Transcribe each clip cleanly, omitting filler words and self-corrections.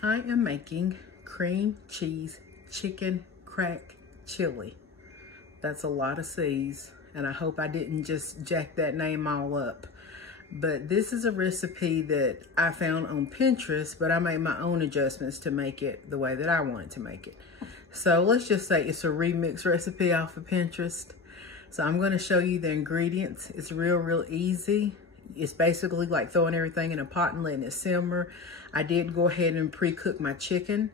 I am making cream cheese chicken crack chili. That's a lot of C's, and I hope I didn't just jack that name all up. But this is a recipe that I found on Pinterest, but I made my own adjustments to make it the way that I wanted to make it. So let's just say it's a remix recipe off of Pinterest. So I'm going to show you the ingredients. It's real easy. It's basically like throwing everything in a pot and letting it simmer. I did go ahead and pre-cook my chicken.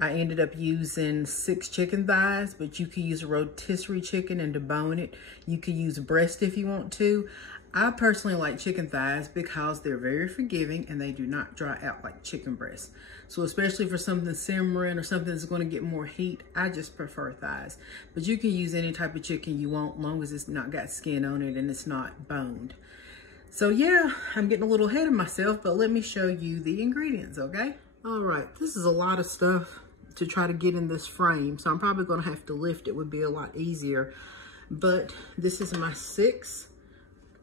I ended up using 6 chicken thighs, but you could use a rotisserie chicken and debone it. You could use breast if you want to. I personally like chicken thighs because they're very forgiving and they do not dry out like chicken breasts. So especially for something simmering or something that's going to get more heat, I just prefer thighs. But you can use any type of chicken you want, as long as it's not got skin on it and it's not boned. So yeah, I'm getting a little ahead of myself, but let me show you the ingredients, okay? All right, this is a lot of stuff to try to get in this frame, so I'm probably gonna have to lift it, would be a lot easier. But this is my 6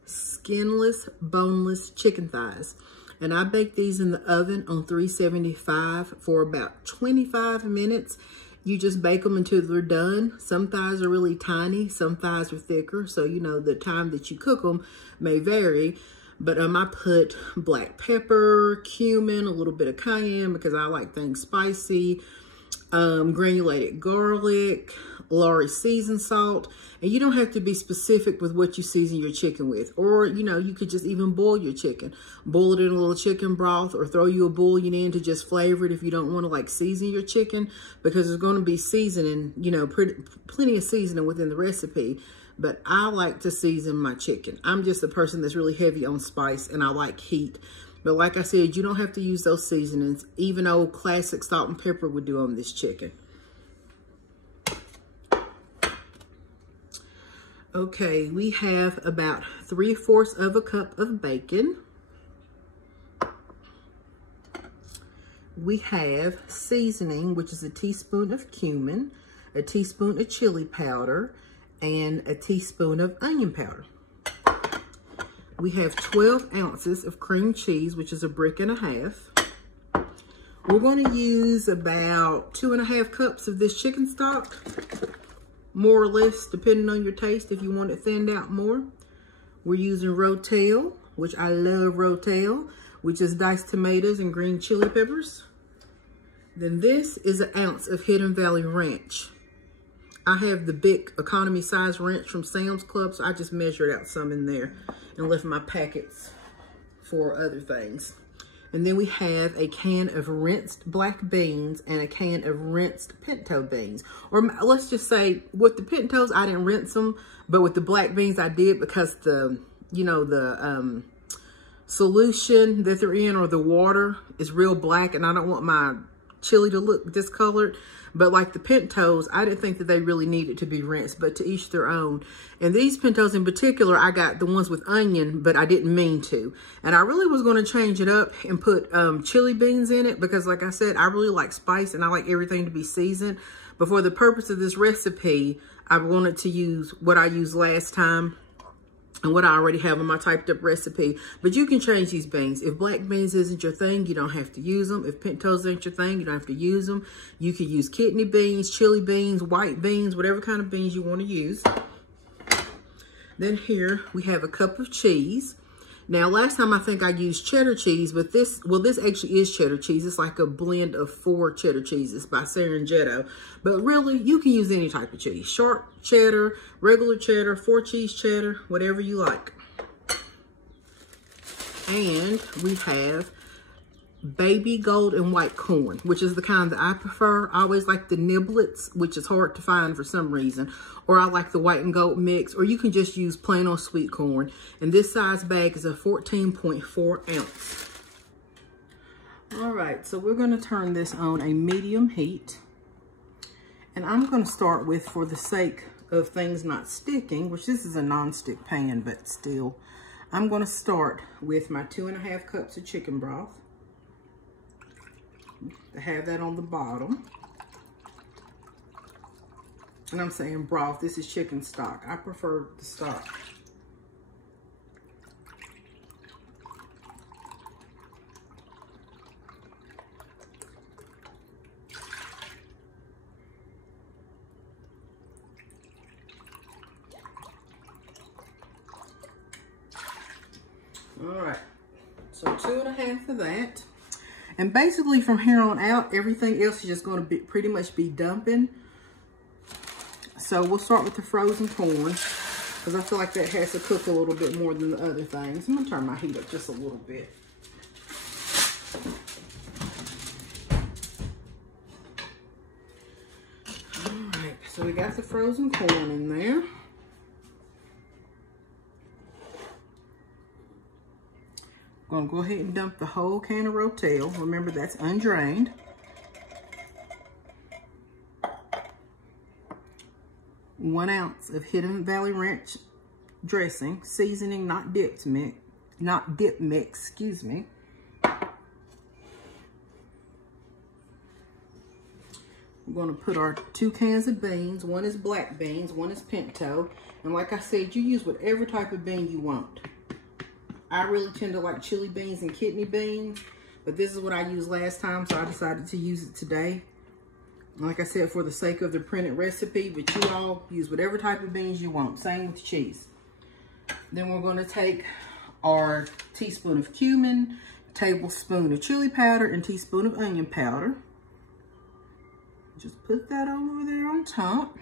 skinless, boneless chicken thighs. And I baked these in the oven on 375 for about 25 minutes. You just bake them until they're done. Some thighs are really tiny, some thighs are thicker. So, you know, the time that you cook them may vary. But I put black pepper, cumin, a little bit of cayenne because I like things spicy, granulated garlic, Lawry seasoned salt. And you don't have to be specific with what you season your chicken with. Or, you know, you could just even boil your chicken. Boil it in a little chicken broth or throw you a bouillon in to just flavor it if you don't want to like season your chicken. Because there's going to be seasoning, you know, plenty of seasoning within the recipe. But I like to season my chicken. I'm just a person that's really heavy on spice and I like heat. But like I said, you don't have to use those seasonings. Even old classic salt and pepper would do on this chicken. Okay, we have about 3/4 of a cup of bacon. We have seasoning, which is a teaspoon of cumin, a teaspoon of chili powder, and a teaspoon of onion powder. We have 12 ounces of cream cheese, which is 1.5 bricks. We're going to use about 2.5 cups of this chicken stock, more or less, depending on your taste, if you want it thinned out more. We're using Rotel, which I love Rotel, which is diced tomatoes and green chili peppers. Then this is 1 ounce of Hidden Valley Ranch. I have the big economy size ranch from Sam's Club, so I just measured out some in there and left my packets for other things. And then we have a can of rinsed black beans and a can of rinsed pinto beans. Or let's just say with the pintos, I didn't rinse them, but with the black beans I did because the, you know, the solution that they're in or the water is real black and I don't want my chili to look discolored. But like the pintos, I didn't think that they really needed to be rinsed, but to each their own. And these pintos in particular, I got the ones with onion, but I didn't mean to. And I really was going to change it up and put chili beans in it because like I said, I really like spice and I like everything to be seasoned. But for the purpose of this recipe, I wanted to use what I used last time and what I already have in my typed up recipe. But you can change these beans. If black beans isn't your thing, you don't have to use them. If pintos ain't your thing, you don't have to use them. You can use kidney beans, chili beans, white beans, whatever kind of beans you want to use. Then here we have a cup of cheese. Now, last time I think I used cheddar cheese, but this actually is cheddar cheese. It's like a blend of 4 cheddar cheeses by Saranghetto. But really, you can use any type of cheese. Sharp cheddar, regular cheddar, 4 cheese cheddar, whatever you like. And we have baby gold and white corn, which is the kind that I prefer. I always like the niblets, which is hard to find for some reason. Or I like the white and gold mix, or you can just use plain old sweet corn. And this size bag is a 14.4 ounce. All right, so we're gonna turn this on a medium heat. And I'm gonna start with, for the sake of things not sticking, which this is a non-stick pan, but still, I'm gonna start with my 2.5 cups of chicken broth. I have that on the bottom. And I'm saying broth, this is chicken stock. I prefer the stock. All right, so 2.5 of that. And basically from here on out, everything else is just going to pretty much be dumping. So we'll start with the frozen corn, because I feel like that has to cook a little bit more than the other things. I'm going to turn my heat up just a little bit. All right, so we got the frozen corn in there. I'm going to go ahead and dump the whole can of Rotel. Remember, that's undrained. One ounce of Hidden Valley Ranch dressing, seasoning, not dip mix, excuse me. We're going to put our 2 cans of beans. One is black beans, one is pinto. And like I said, you use whatever type of bean you want. I really tend to like chili beans and kidney beans, but this is what I used last time, so I decided to use it today. Like I said, for the sake of the printed recipe, but you all use whatever type of beans you want. Same with cheese. Then we're going to take our teaspoon of cumin, tablespoon of chili powder, and teaspoon of onion powder. Just put that over there on top.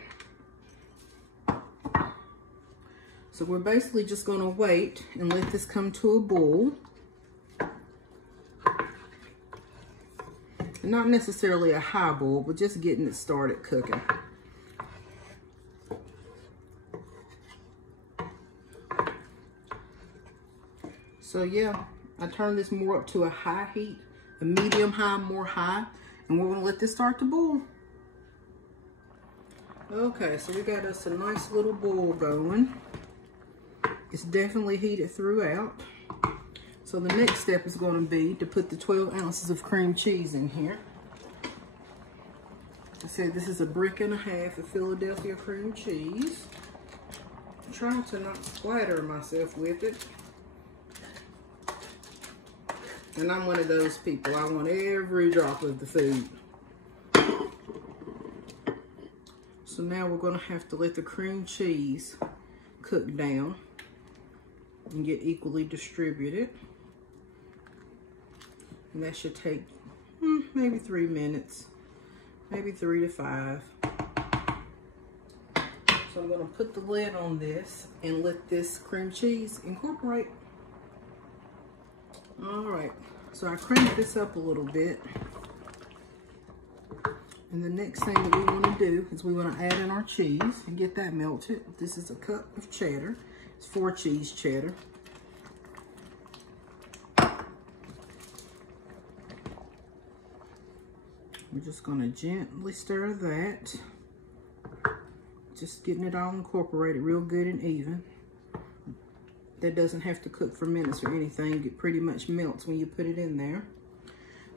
So we're basically just going to wait and let this come to a boil. And not necessarily a high boil, but just getting it started cooking. So yeah, I turned this more up to a high heat, a medium high, more high, and we're going to let this start to boil. Okay, so we got us a nice little boil going. It's definitely heated throughout. So the next step is going to be to put the 12 ounces of cream cheese in here. I said this is a 1.5 bricks of Philadelphia cream cheese. I'm trying to not splatter myself with it. And I'm one of those people. I want every drop of the food. So now we're going to have to let the cream cheese cook down and get equally distributed. And that should take maybe 3 minutes, maybe 3 to 5. So I'm going to put the lid on this and let this cream cheese incorporate. All right, so I cranked this up a little bit. And the next thing that we want to do is we want to add in our cheese and get that melted. This is a cup of cheddar. It's 4 cheese cheddar. We're just going to gently stir that. Just getting it all incorporated real good and even. That doesn't have to cook for minutes or anything. It pretty much melts when you put it in there.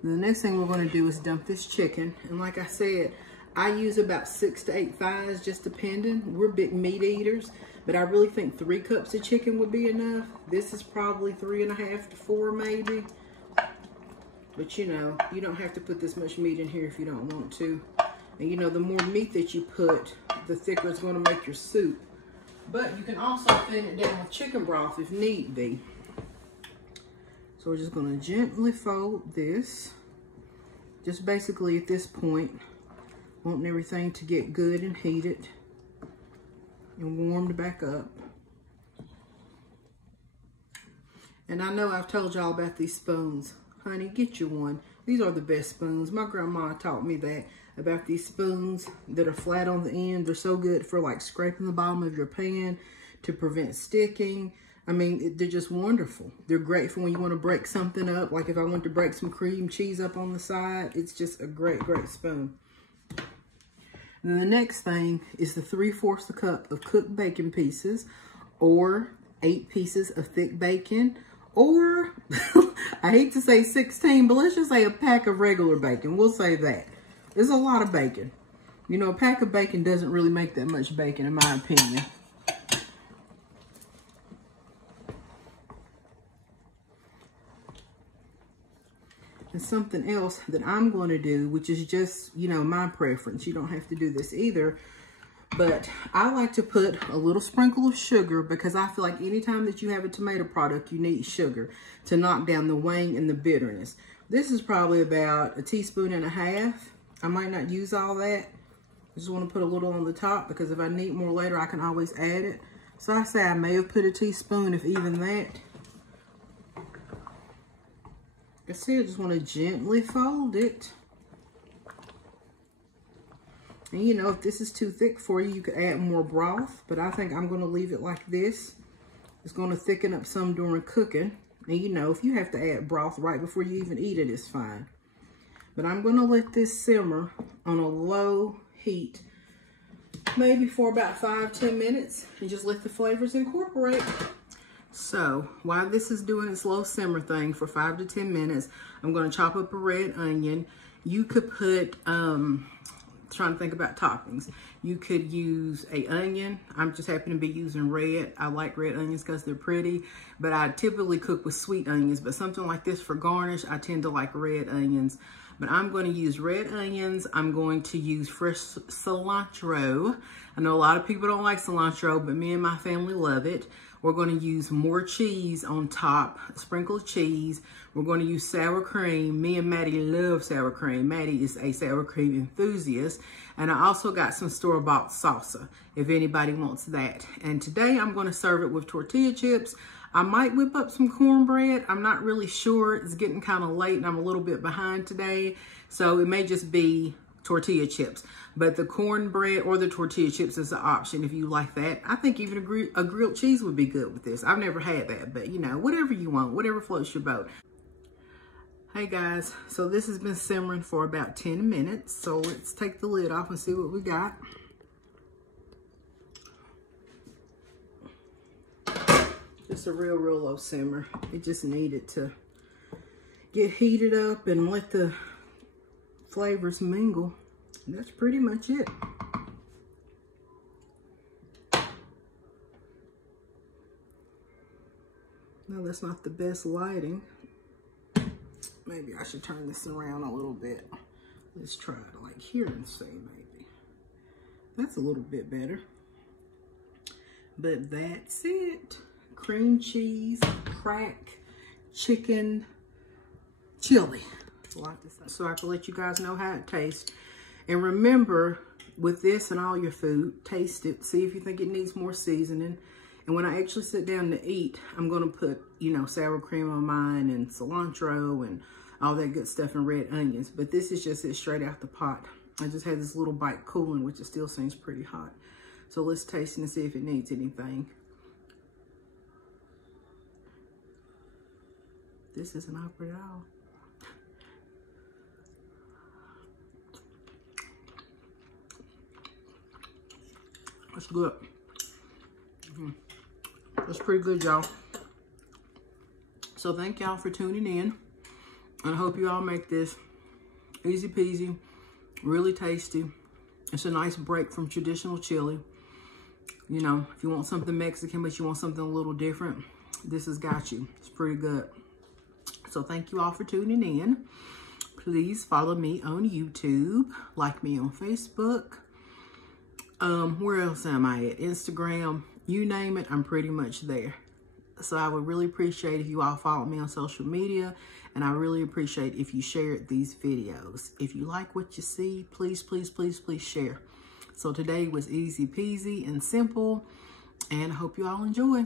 And the next thing we're going to do is dump this chicken. And like I said, I use about 6 to 8 thighs, just depending. We're big meat eaters, but I really think 3 cups of chicken would be enough. This is probably 3.5 to 4 maybe. But you know, you don't have to put this much meat in here if you don't want to. And you know, the more meat that you put, the thicker it's going to make your soup. But you can also thin it down with chicken broth if need be. So we're just going to gently fold this. Just basically at this point, wanting everything to get good and heated and warmed back up. And I know I've told y'all about these spoons. Honey, get you one. These are the best spoons. My grandma taught me that about these spoons that are flat on the end. They're so good for like scraping the bottom of your pan to prevent sticking. I mean, they're just wonderful. They're great for when you want to break something up. Like if I want to break some cream cheese up on the side, it's just a great, great spoon. And then the next thing is the 3/4 a cup of cooked bacon pieces, or 8 pieces of thick bacon, or I hate to say 16, but let's just say a pack of regular bacon. We'll say that. It's a lot of bacon. You know, a pack of bacon doesn't really make that much bacon, in my opinion. And something else that I'm going to do, which is just, you know, my preference. You don't have to do this either. But I like to put a little sprinkle of sugar because I feel like anytime that you have a tomato product, you need sugar to knock down the wang and the bitterness. This is probably about 1.5 teaspoons. I might not use all that. I just want to put a little on the top because if I need more later, I can always add it. So I say I may have put 1 teaspoon, if even that. I see, I just want to gently fold it. And you know, if this is too thick for you, you could add more broth, but I think I'm going to leave it like this. It's going to thicken up some during cooking. And you know, if you have to add broth right before you even eat it, it's fine. But I'm going to let this simmer on a low heat, maybe for about 5-10 minutes, and just let the flavors incorporate. So while this is doing its low simmer thing for 5 to 10 minutes, I'm going to chop up a red onion. You could put, trying to think about toppings. You could use an onion. I'm just happen to be using red. I like red onions because they're pretty, but I typically cook with sweet onions. But something like this for garnish, I tend to like red onions. But I'm going to use red onions. I'm going to use fresh cilantro. I know a lot of people don't like cilantro, but me and my family love it. We're going to use more cheese on top, a sprinkle of cheese. We're going to use sour cream. Me and Maddie love sour cream. Maddie is a sour cream enthusiast. And I also got some store-bought salsa, if anybody wants that. And today I'm going to serve it with tortilla chips. I might whip up some cornbread. I'm not really sure. It's getting kind of late and I'm a little bit behind today. So it may just be tortilla chips. But the cornbread or the tortilla chips is an option if you like that. I think even a grilled cheese would be good with this. I've never had that, but you know, whatever you want, whatever floats your boat. Hey guys, so this has been simmering for about 10 minutes. So let's take the lid off and see what we got. Just a real low simmer. It just needed to get heated up and let the flavors mingle. And that's pretty much it. No, that's not the best lighting. Maybe I should turn this around a little bit. Let's try it like here and see maybe. That's a little bit better. But that's it. Cream cheese, crack, chicken, chili. So I can let you guys know how it tastes. And remember, with this and all your food, taste it. See if you think it needs more seasoning. And when I actually sit down to eat, I'm going to put, you know, sour cream on mine and cilantro and all that good stuff and red onions. But this is just it straight out the pot. I just had this little bite cooling, which it still seems pretty hot. So let's taste it and see if it needs anything. This isn't awkward at all. That's good. That's pretty good, y'all. So thank y'all for tuning in. I hope you all make this easy peasy, really tasty. It's a nice break from traditional chili. You know, if you want something Mexican, but you want something a little different, this has got you. It's pretty good. So thank you all for tuning in. Please follow me on YouTube, like me on Facebook. Where else am I at? Instagram, you name it, I'm pretty much there. So I would really appreciate if you all follow me on social media, and I really appreciate if you shared these videos. If you like what you see, please, please, please, please share. So today was easy peasy and simple, and I hope you all enjoy.